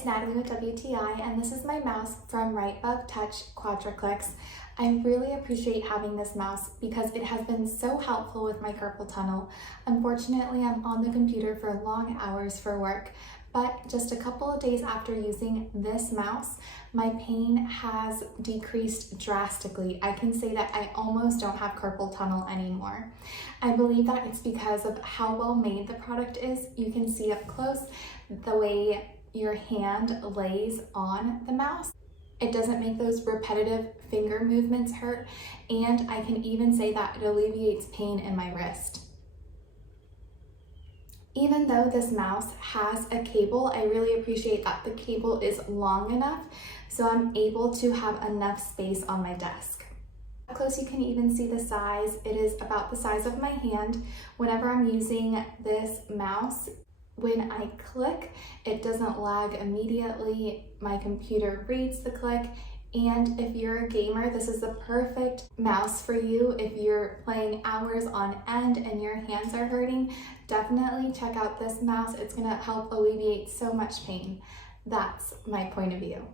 it's Natalie with WTI, and this is my mouse from BOVE Touch QuadraClicks. I really appreciate having this mouse because it has been so helpful with my carpal tunnel. Unfortunately, I'm on the computer for long hours for work, but just a couple of days after using this mouse, my pain has decreased drastically. I can say that I almost don't have carpal tunnel anymore. I believe that it's because of how well made the product is. You can see up close the way your hand lays on the mouse. It doesn't make those repetitive finger movements hurt, and I can even say that it alleviates pain in my wrist. Even though this mouse has a cable, I really appreciate that the cable is long enough so I'm able to have enough space on my desk. Up close you can even see the size. It is about the size of my hand. Whenever I'm using this mouse, when I click, it doesn't lag immediately. My computer reads the click, and if you're a gamer, this is the perfect mouse for you. If you're playing hours on end and your hands are hurting, definitely check out this mouse. It's gonna help alleviate so much pain. That's my point of view.